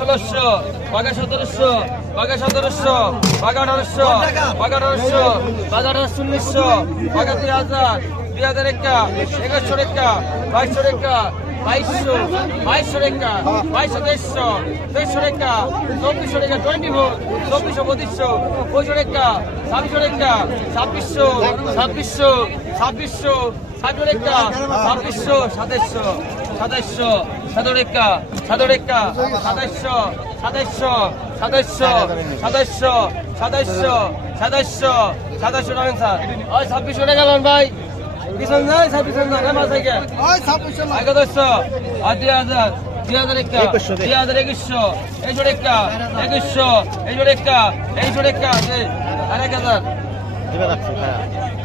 ষোলোশো বাঘা সতেরোশো বাঘা সতেরোশো বাঘা আঠারোশো বাঘা আঠারোশো বাঘা আঠারোশো উনিশশো বাঘা দুই হাজার দুই হাজার একা এগারোশো রেখা বাইশশো রেখা বাইশশো বাইশশো রেখা বাইশশো দেড়শো দেড়শো রেখা চব্বিশশো রেখা টোয়েন্টি ফোর চব্বিশশো পঁচিশশো পঁচিশশো রেখা ছাব্বিশশো রেখা ছাব্বিশশো ছাব্বিশশো ছাব্বিশশো সাতরেক্কা ছাব্বিশশো সাতাশশো সাতাশশো সাতরেক্কা সাতরেক্কা সাতাশশো সাতাশশো সাতাশশো সাতাশশো সাতাশশো সাতাশশো সাতাশশো টাকা স্যার। ওই ছাব্বিশশো টাকা লোন ভাই। পিছন নাই স্যার পিছন নাই আমার সাইকেল একাদশশো দুই হাজার দুই হাজার একটা দুই হাজার একুশশো এই জোড়ে একটা একুশশো এই জোড়ে একটা এই জোড়ে একটা আর এক হাজার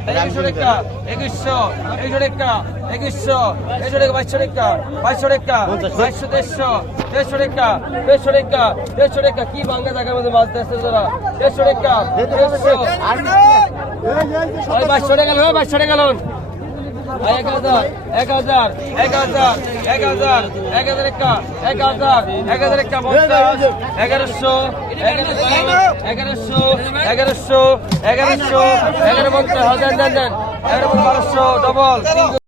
একুশশো টাকা একুশশো একুশশো টাকা একুশশো একুশশো টাকা বাইশশো টাকা বাইশশো টাকা বাইশশো দেড়শো দেড়শো টাকা দেড়শো টাকা দেড়শো টাকা কি ভাঙ্গা জায়গার মধ্যে মাছ দেখছে তারা? দেড়শো টাকা দেড়শো বাইশশো এক হাজার এক হাজার এক হাজার এক হাজার এক হাজার একা এক হাজার এক হাজার একা পঞ্চাশ এগারোশো এগারোশো এগারোশো এগারোশো এগারো পঞ্চাশ হাজার দেন দেন এগারো বারোশো ডবল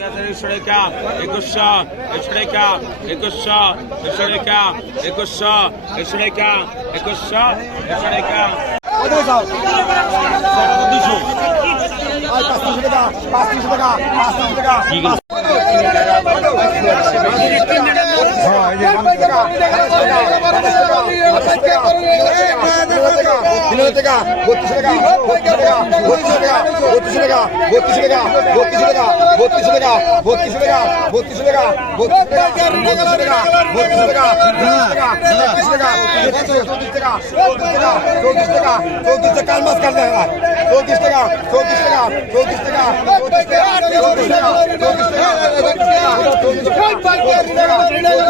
একশো টাকা একুশশো একশো টাকা একুশশো একশো টাকা একুশশো একশো টাকা একুশশো একশো টাকা হ্যাঁ দুশো পাঁচশো টাকা পাঁচশো টাকা পাঁচশো টাকা বত্রিশ টাকা বত্রিশ টাকা বত্রিশ টাকা বত্রিশ টাকা বত্রিশ টাকা বত্রিশ টাকা বত্রিশ টাকা বত্রিশ টাকা বত্রিশ টাকা বত্রিশ টাকা বত্রিশ টাকা চৌত্রিশ টাকা চৌত্রিশ টাকা চৌত্রিশ টাকা কাল মাছ কাটতে হয় চৌত্রিশ টাকা চৌত্রিশ টাকা চৌত্রিশ টাকা চৌত্রিশ টাকা চৌত্রিশ টাকা চৌত্রিশ টাকা চৌত্রিশ টাকা চৌত্রিশ টাকা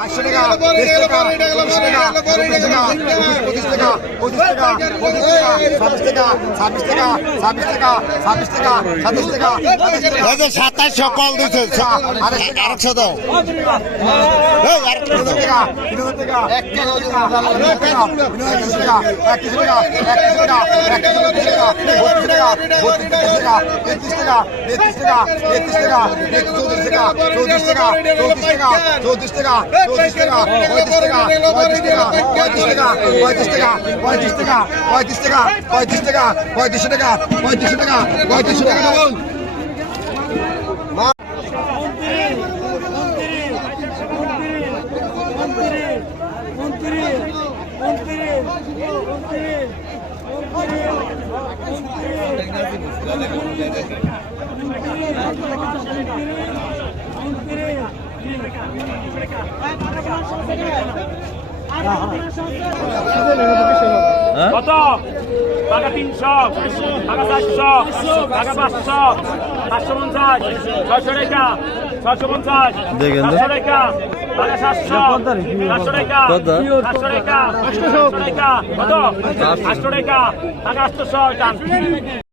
পাঁচশো টাকা দেড়শো টাকা পঁচিশ টাকা পঁচিশ টাকা পঁচিশ টাকা পঁচিশ টাকা পঁচিশ টাকা ছাব্বিশ টাকা ছাব্বিশ টাকা ছাব্বিশ টাকা ছাব্বিশ টাকা সাতাশ টাকা। সাতাশ সকল দিচ্ছে আরেকশো দাও। আরেকশো তিন হাজার টাকা হাজার টাকা এক টাকা একত্রিশ টাকা একত্রিশ টাকা একত্রিশ টাকা একত্রিশ টাকা বত্রিশ টাকা বত্রিশ টাকা তেত্রিশ টাকা তেত্রিশ টাকা তেত্রিশ টাকা চৌত্রিশ টাকা চৌত্রিশ টাকা চৌত্রিশ টাকা চৌত্রিশ টাকা চৌত্রিশ টাকা পঁয়ত্রিশ টাকা পঁয়ত্রিশ টাকা পঁয়ত্রিশ টাকা পঁয়ত্রিশ টাকা পঁয়ত্রিশ টাকা পঁয়ত্রিশ টাকা পঁয়ত্রিশ টাকা পঁয়ত্রিশ টাকা পঁয়ত্রিশ টাকা পঁয়ত্রিশ টাকা বল কত? টাকা তিনশো টাকা চারশো টাকা পাঁচশো পাঁচশো পঞ্চাশ ছয়শো টাকা ছয়শো পঞ্চাশ সাতশো টাকা টাকা সাতশো সাতশো টাকা সাতশো টাকা সাতশো টাকা কত? আটশো টাকা টাকা আটশো টান।